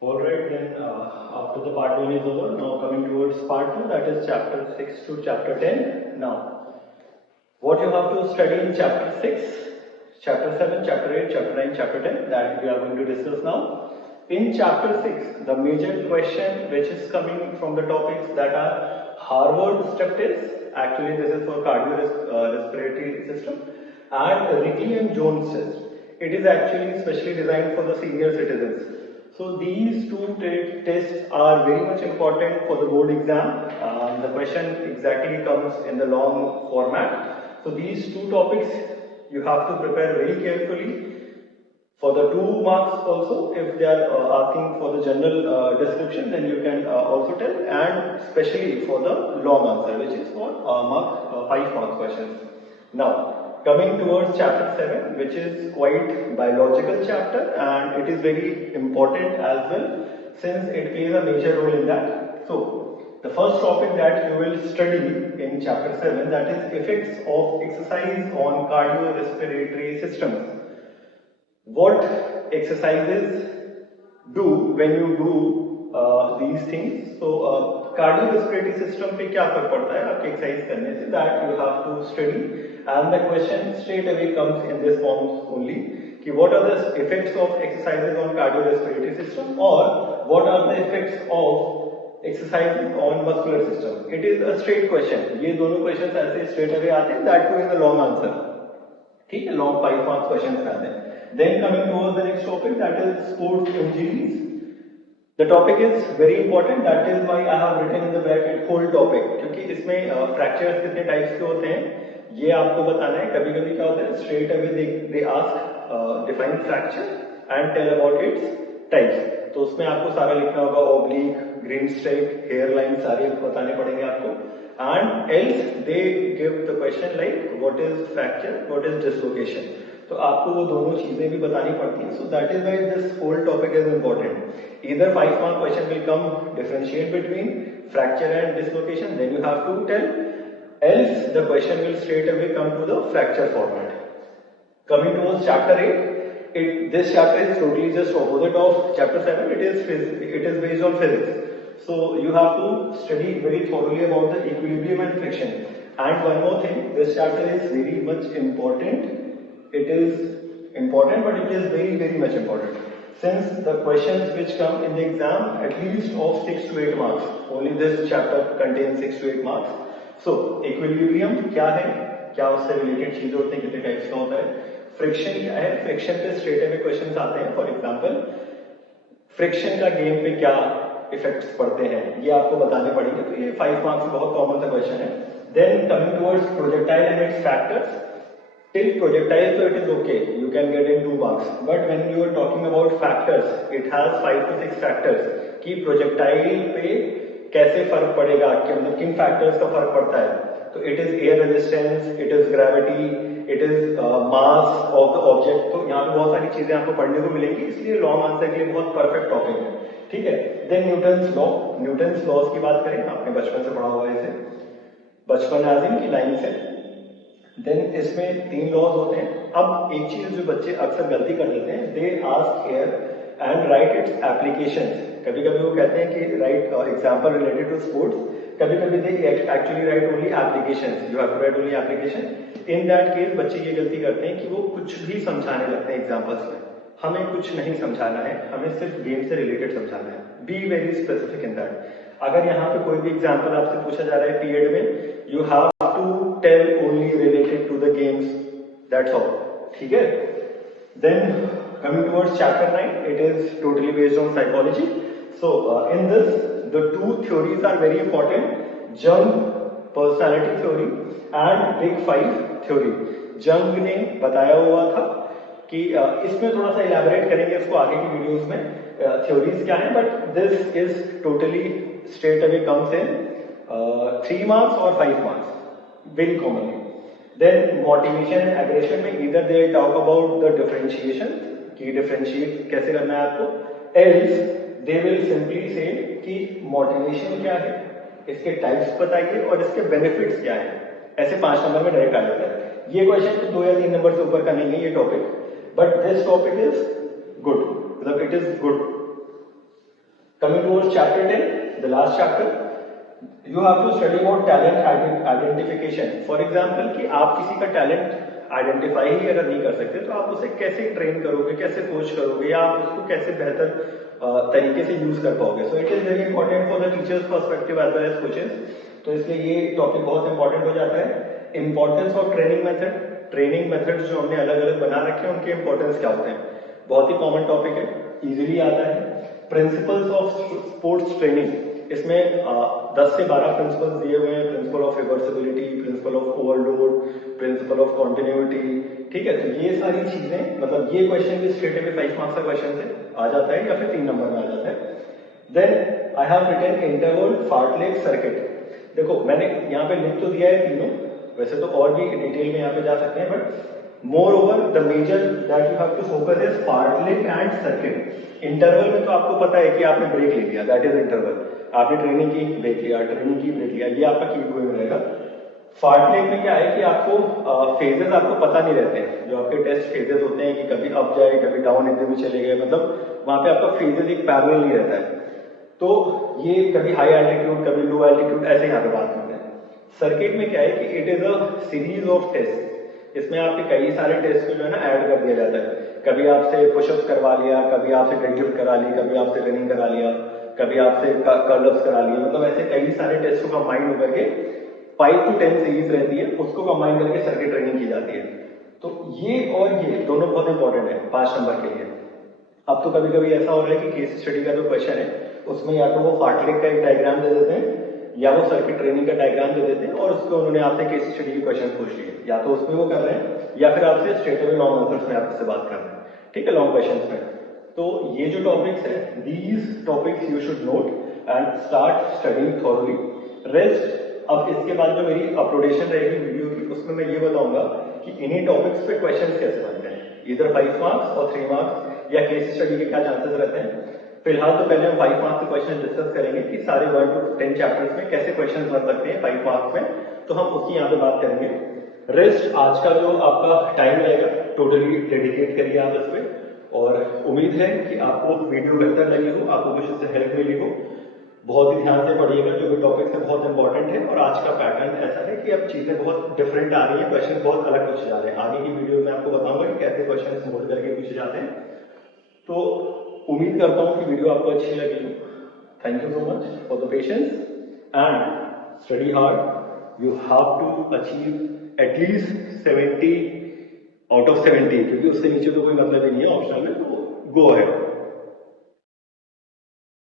Alright, then after the part 1 is over, now coming towards part 2, that is chapter 6 to chapter 10. Now, what you have to study in chapter 6, chapter 7, chapter 8, chapter 9, chapter 10, that we are going to discuss now. In chapter 6, the major question which is coming from the topics that are Harvard step test, actually this is for cardiorespiratory system, and Rickley and Jones test. It is actually specially designed for the senior citizens. So these two tests are very much important for the board exam. The question exactly comes in the long format. So these two topics you have to prepare very carefully. For the 2 marks also, if they are asking for the general description, then you can also tell, and especially for the long answer, which is for 5 mark questions. Now, coming towards chapter 7, which is quite biological chapter, and it is very important as well, since it plays a major role in that. So, the first topic that you will study in chapter 7, that is effects of exercise on cardiorespiratory systems. What exercises do when you do these things. So cardiorespiratory system पे क्या फर्क पड़ता है आपके exercise करने से, that you have to study, and the question straight away comes in this form only कि what are the effects of exercises on cardiorespiratory system, or what are the effects of exercises on muscular system. It is a straight question. ये दोनों questions ऐसे straight away आते हैं, that too in the long answer. ठीक है, long 5 mark questions आते हैं. Then coming towards the next topic, that is sports injuries. The topic is very important. That is why I have written in the bracket whole topic, क्योंकि इसमें fractures कितने types के होते हैं ये आपको बताना है. कभी कभी क्या होता है, straight away they ask define fracture and tell about its types. तो उसमें आपको सारा लिखना होगा, oblique, green streak, hairline, सारे बताने पड़ेंगे आपको. And else they give the question like what is fracture, what is dislocation. तो आपको वो दोनों चीजें भी बतानी पड़ती हैं. So that is why this whole topic is important. Either 5 mark question will come, differentiate between fracture and dislocation, then you have to tell. Else the question will straight away come to the fracture format. Coming towards chapter 8, this chapter is totally just opposite of chapter 7. It is based on physics. So you have to study very thoroughly about the equilibrium and friction. And one more thing, this chapter is very much important. It is important, but it is very, very much important. Since the questions which come in the exam, at least of 6 to 8 marks, only this chapter contains 6 to 8 marks. So, equilibrium क्या है, क्या उससे related चीजें होती हैं, कितने types का होता है. Friction क्या है, friction पे straight away questions आते हैं. For example, friction का game पे क्या effects पड़ते हैं, ये आपको बताने पड़ेंगे. तो ये 5 marks बहुत common सा question है. Then coming towards projectile and its factors. Till projectile, so it is okay, you can get in 2 marks. But when you are talking about factors, it has 5 to 6 factors. कि projectile पे कैसे फर्क पड़ेगा, कि मतलब किन factors का फर्क पड़ता है. तो it is air resistance, it is gravity, it is mass of the object. तो यहाँ पे बहुत सारी चीजें आपको पढ़ने को मिलेंगी, इसलिए long answer के लिए बहुत perfect topic है. ठीक है. Then Newton's law. Newton's laws की बात करें, आपने बचपन से पढ़ा हुआ है इसे. बचपन as in की लाइन से. देन इसमें 3 लॉज होते हैं. अब एक चीज जो बच्चे अक्सर गलती कर देते हैं, they ask here and write its applications. कभी कभी वो कहते हैं कि write example related to sports, कभी कभी they actually write only applications. You have to write only application. In that case बच्चे ये गलती करते हैं कि वो कुछ भी समझाने लगते हैं एग्जांपल्स में. हमें कुछ नहीं समझाना है, हमें सिर्फ गेम से रिलेटेड समझाना है. Be very specific in that. अगर यहाँ पे कोई भी एग्जांपल आपसे पूछा जा रहा है पीरियड में, you have to tell only related to the games, that's all. ठीक है. Then coming towards chapter 9, it is totally based on psychology. So in this the 2 theories are very important. Jung personality theory and Big 5 theory. Jung ने बताया हुआ था कि इसमें थोड़ा सा elaborate करेंगे इसको आगे की वीडियोस में, theories क्या है, but this is totally straight away comes in 3 marks or 5 marks. Very commonly. Then motivation and aggression में either they talk about the differentiation, कि differentiate कैसे करना है आपको, else they will simply say कि motivation क्या है, इसके types बताइए और इसके benefits क्या है. ऐसे 5 नंबर में डायरेक्ट आ जाता है. ये क्वेश्चन तो 2 या 3 नंबर से ऊपर का नहीं है ये topic, but this topic is good, मतलब it is good. Coming towards chapter 10, the last chapter, you have to study about talent identification. For example, कि आप किसी का talent आइडेंटिफाई ही अगर नहीं कर सकते तो आप उसे कैसे ट्रेन करोगे, कैसे कोच करोगे, या आप उसको कैसे बेहतर तरीके से यूज कर पाओगे. So it is very important for the teachers perspective as well as coaches. तो इसलिए ये टॉपिक बहुत इंपॉर्टेंट हो जाता है. Importance of training method. Training method जो हमने अलग अलग बना रखे हैं उनके इंपॉर्टेंस क्या होते हैं, बहुत ही कॉमन टॉपिक है, इजीली आता है. प्रिंसिपल्स ऑफ स्पोर्ट्स ट्रेनिंग, इसमें 10 से 12 प्रिंसिपल्स दिए हुए हैं. Principle of reversibility, principle of overload, principle of continuity. ठीक है, तो ये सारी चीजें, मतलब ये क्वेश्चन भी स्ट्रेट अवे 5 मार्क्स का क्वेश्चन से आ जाता है या फिर 3 नंबर में आ जाता है. Then I have written interval, fartlek, circuit. देखो मैंने यहाँ पे लिख तो दिया है तीनों, वैसे तो और भी डिटेल में यहाँ पे जा सकते हैं, but moreover the major that you have to focus is fartlek and circuit. Interval में तो आपको पता है कि आपने ब्रेक ले लिया, दैट इज इंटरवल. आपने ट्रेनिंग की, ब्रेक लिया, ट्रेनिंग की, ब्रेक लिया, ये आपका कीप गोइंग रहेगा. फार्टलेक में क्या है कि आपको फेजेस आपको पता नहीं रहते हैं. जो आपके टेस्ट फेजेस होते हैं कि कभी अप जाए, कभी डाउन एकदम ही चले गए, मतलब वहां पे आपका फेजेस एक पैरेलल नहीं रहता है. तो ये कभी हाई एल्टीट्यूड, कभी लो एल्टीट्यूड, ऐसे यहाँ पे बात करते हैं. सर्किट में क्या है कि it is a series of test. इसमें आपके कई सारे टेस्ट को जो है ना ऐड कर दिया जाता है. कभी आपसे पुशअप्स करवा लिया, कभी आपसे डेडलिफ्ट करा ली, कभी आपसे रनिंग करा लिया, कभी आपसे कर्लअप्स करा लिए, मतलब ऐसे कई सारे टेस्ट को कंबाइन होकर के 5 to 10 सीरीज रहती है, उसको कंबाइन करके सर्किट ट्रेनिंग की जाती है. तो ये और ये दोनों बहुत इंपॉर्टेंट है 5 नंबर के लिए. अब तो कभी कभी ऐसा हो रहा है कि केस स्टडी का जो क्वेश्चन है उसमें या तो वो फार्टलेक का एक डायग्राम दे देते हैं या वो सर्किट ट्रेनिंग का डायग्राम दे देते हैं और उसको उन्होंने आपसे केस स्टडी के क्वेश्चन पूछ लिए, या तो उसमें वो कर रहे हैं या फिर आपसे स्ट्रेट अवे लॉन्ग आंसर्स में आपसे बात कर रहे हैं. ठीक है, लॉन्ग क्वेश्चंस में. तो ये जो टॉपिक्स है, these topics you should note and start studying thoroughly. Rest अब इसके बाद जो मेरी अपलोडेशन रहेगी वीडियो की, उसमें मैं ये बताऊंगा कि इन्हीं टॉपिक्स पे क्वेश्चंस कैसे बनते हैं, इधर 5 मार्क्स और 3 मार्क्स, या केस स्टडी के क्या चांसेस रहते हैं. फिलहाल तो पहले हम 5 मार्क्स के क्वेश्चन डिस्कस करेंगे कि सारे 1 to 10 चैप्टर्स में कैसे क्वेश्चन बन सकते हैं 5 मार्क्स में, तो हम उसकी यहाँ पे बात करेंगे. रेस्ट आज का जो आपका टाइम रहेगा टोटली डेडिकेट करिए आप इस पे, और उम्मीद है कि आपको वीडियो बेहतर लगी हो, आपको कुछ इससे हेल्प मिली हो. बहुत ही ध्यान से पढ़िएगा, जो भी टॉपिक्स है बहुत इंपॉर्टेंट है. और आज का पैटर्न ऐसा है कि अब चीजें बहुत डिफरेंट आ रही है, क्वेश्चन बहुत अलग पूछे जा रहे हैं. आगे की वीडियो में आपको बताऊंगा कि कैसे क्वेश्चन मोड करके पूछे जाते हैं. तो उम्मीद करता हूं कि वीडियो आपको अच्छी लगी हो. Thank you so much for the patience and study hard. You have to achieve at least 70 out of 70, क्योंकि उससे नीचे तो कोई मतलब ही नहीं है ऑप्शनल में. तो गो अहेड.